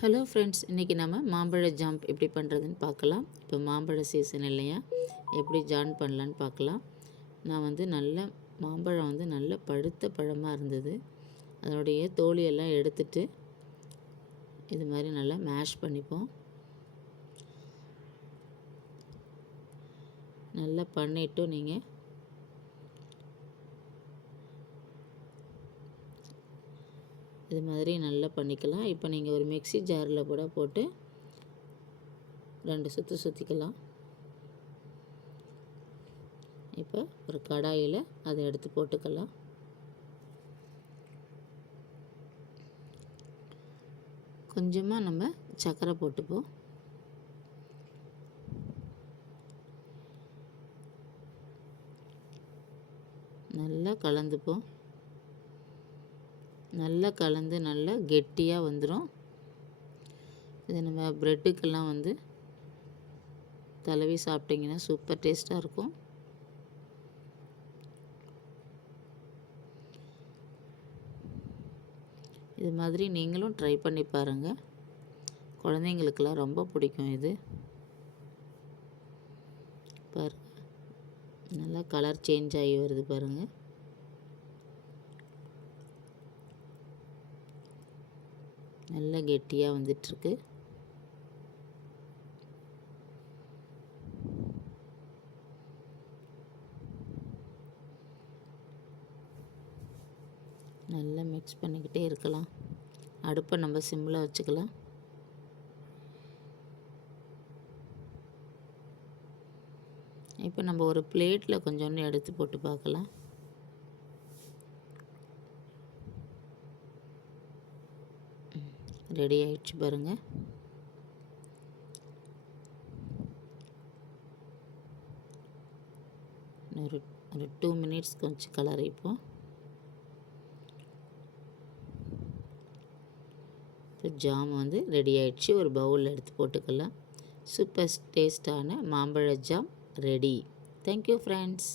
Hello friends, இன்றைக்கி நம்ம மாம்பழ ஜாம் எப்படி பண்ணுறதுன்னு பார்க்கலாம். இப்போ மாம்பழ சீசன் இல்லையா, எப்படி ஜாம் பண்ணலான்னு பார்க்கலாம். நான் நல்ல மாம்பழம் நல்ல பழுத்த பழமாக இருந்தது. அதனுடைய தோலியெல்லாம் எடுத்துட்டு இது மாதிரி நல்லா மேஷ் பண்ணிப்போம். நல்லா பண்ணிவிட்டு நீங்கள் இது மாதிரி நல்லா பண்ணிக்கலாம். இப்போ நீங்கள் ஒரு மிக்ஸி ஜாரில் கூட போட்டு 2 சுற்று சுற்றிக்கலாம். இப்போ ஒரு கடாயில் அதை எடுத்து போட்டுக்கலாம். கொஞ்சமாக நம்ம சர்க்கரை போட்டுப்போம். நல்லா கலந்துப்போம். நல்லா கலந்து நல்லா கெட்டியாக வந்துடும். இது நம்ம ப்ரெட்டுக்கெல்லாம் தடவி சாப்பிட்டிங்கன்னா சூப்பர் டேஸ்ட்டாக இருக்கும். இது மாதிரி நீங்களும் ட்ரை பண்ணி பாருங்கள். குழந்தைங்களுக்கெல்லாம் ரொம்ப பிடிக்கும் இது. பாருங்கள், நல்லா கலர் சேஞ்ச் ஆகி வருது பாருங்கள். நல்லா கெட்டியாக வந்துட்டுருக்கு. நல்லா மிக்ஸ் பண்ணிக்கிட்டே இருக்கலாம். அடுப்பை நம்ம சிம்மில் வச்சுக்கலாம். இப்போ நம்ம ஒரு பிளேட்டில் கொஞ்சோண்டு எடுத்து போட்டு பார்க்கலாம். ரெடி ஆயிடுச்சு பாருங்கள். ஒரு 2 மினிட்ஸ் கொஞ்சம் கலரிப்போம். இப்போ ஜாம் ரெடி ஆயிடுச்சு. ஒரு பவுலில் எடுத்து போட்டுக்கலாம். சூப்பர் டேஸ்டான மாம்பழ ஜாம் ரெடி. Thank you friends.